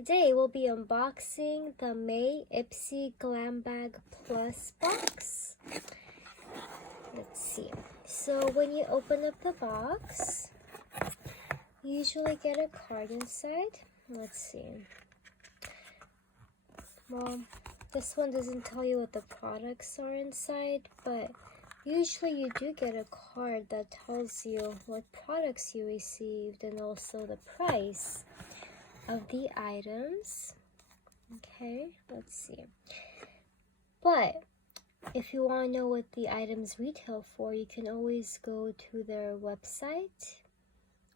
Today we'll be unboxing the May Ipsy Glam Bag Plus box. Let's see. So when you open up the box, you usually get a card inside. Let's see. Well, this one doesn't tell you what the products are inside, but usually you do get a card that tells you what products you received and also the price of the items. Okay, let's see. But if you want to know what the items retail for, you can always go to their website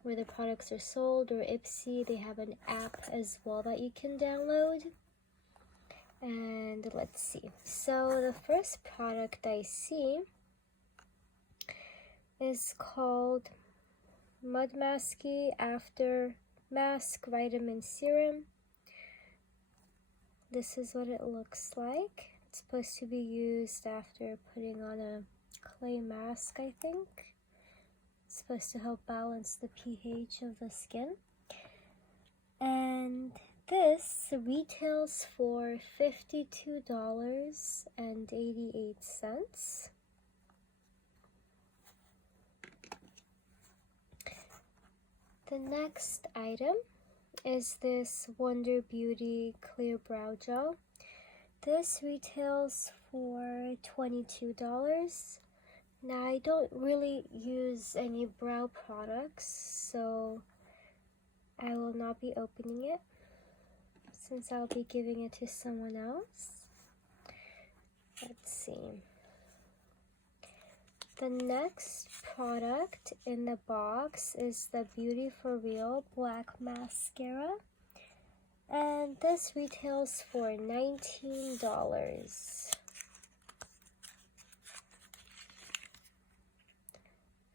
where the products are sold, or Ipsy. They have an app as well that you can download. And let's see. So the first product I see is called Mud Masky After Mask Vitamin Serum. This is what it looks like. It's supposed to be used after putting on a clay mask, I think. It's supposed to help balance the pH of the skin. And this retails for $52.88. The next item is this Wonder Beauty Clear Brow Gel. This retails for $22. Now, I don't really use any brow products, so I will not be opening it since I'll be giving it to someone else. Let's see. The next product in the box is the Beauty For Real Black Mascara. And this retails for $19.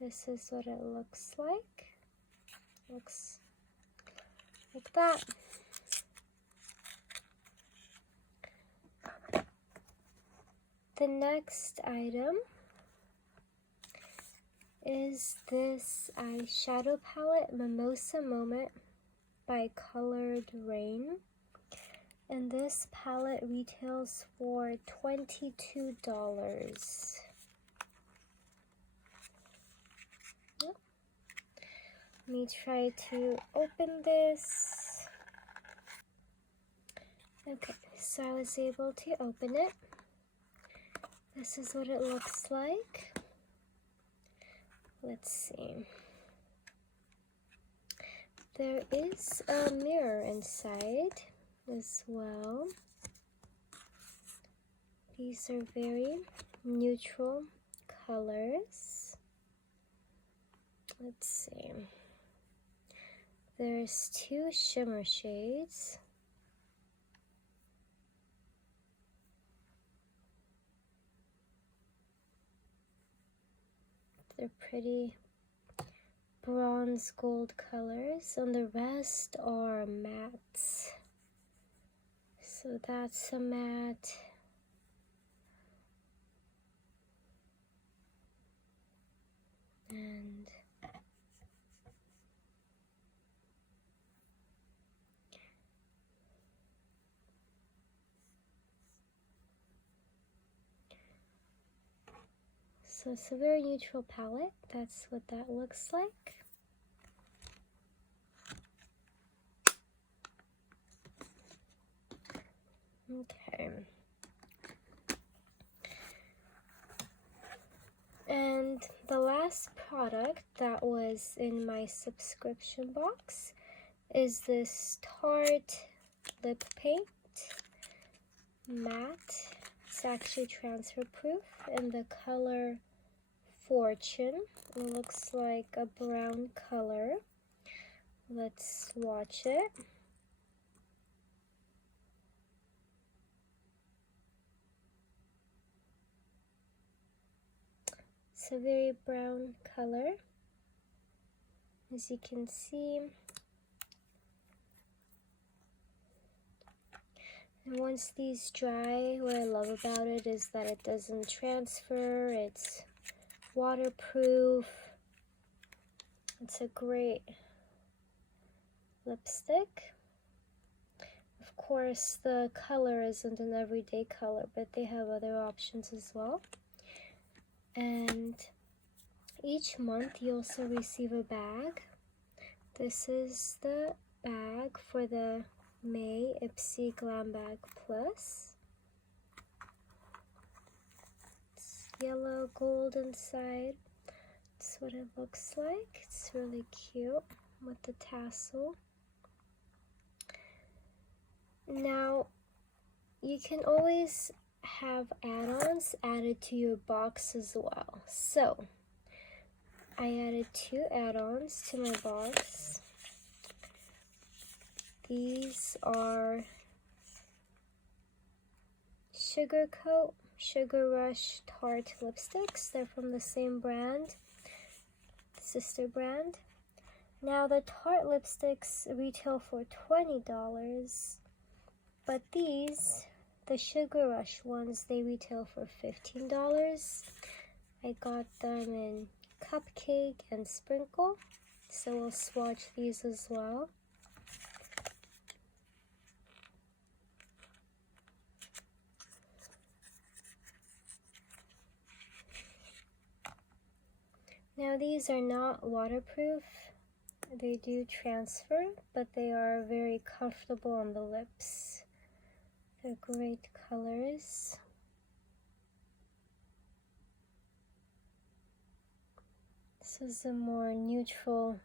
This is what it looks like. Looks like that. The next item is this eyeshadow palette, Mimosa Moment by Colored Rain. And this palette retails for $22. Yep. Let me try to open this. Okay, so I was able to open it. This is what it looks like. Let's see. There is a mirror inside as well. These are very neutral colors. Let's see. There's two shimmer shades. They're pretty bronze gold colors, and the rest are mattes. So that's a matte. And so it's a very neutral palette. That's what that looks like. Okay. And the last product that was in my subscription box is this Tarte lip paint matte. It's actually transfer proof in the color Fortune. It looks like a brown color. Let's swatch it. It's a very brown color, as you can see. And once these dry, what I love about it is that it doesn't transfer. It's waterproof. It's a great lipstick. course, the color isn't an everyday color, but they have other options as well. And each month you also receive a bag. This is the bag for the May Ipsy Glam Bag Plus. It's yellow gold inside. That's what it looks like. It's really cute with the tassel. Now, you can always have add-ons added to your box as well. So, I added 2 add-ons to my box. These are Sugar Rush Tarte lipsticks. They're from the same brand, sister brand. Now, the Tarte lipsticks retail for $20. But these, the Sugar Rush ones, they retail for $15. I got them in Cupcake and Sprinkle, so we'll swatch these as well. Now these are not waterproof. They do transfer, but they are very comfortable on the lips. They're great colors. This is a more neutral,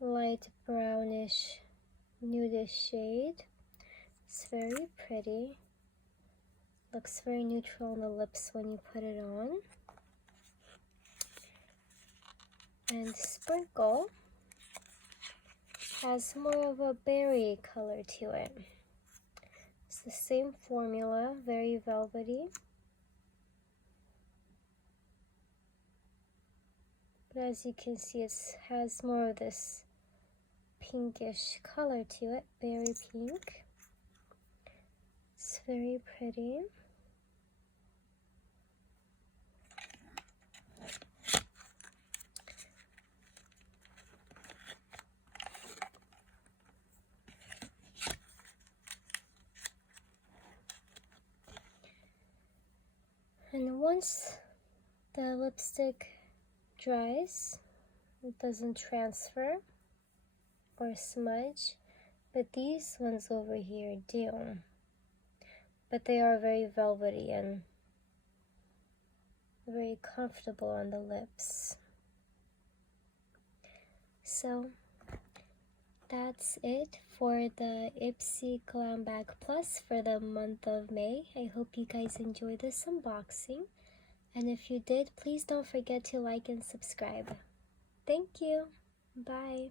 light brownish, nudish shade. It's very pretty. Looks very neutral on the lips when you put it on. And Sprinkle has more of a berry color to it. It's the same formula, very velvety. But as you can see, it has more of this pinkish color to it, berry pink. It's very pretty. And once the lipstick dries, it doesn't transfer or smudge, but these ones over here do. But they are very velvety and very comfortable on the lips. So that's it for the Ipsy Glam Bag Plus for the month of May. I hope you guys enjoyed this unboxing. And if you did, please don't forget to like and subscribe. Thank you. Bye.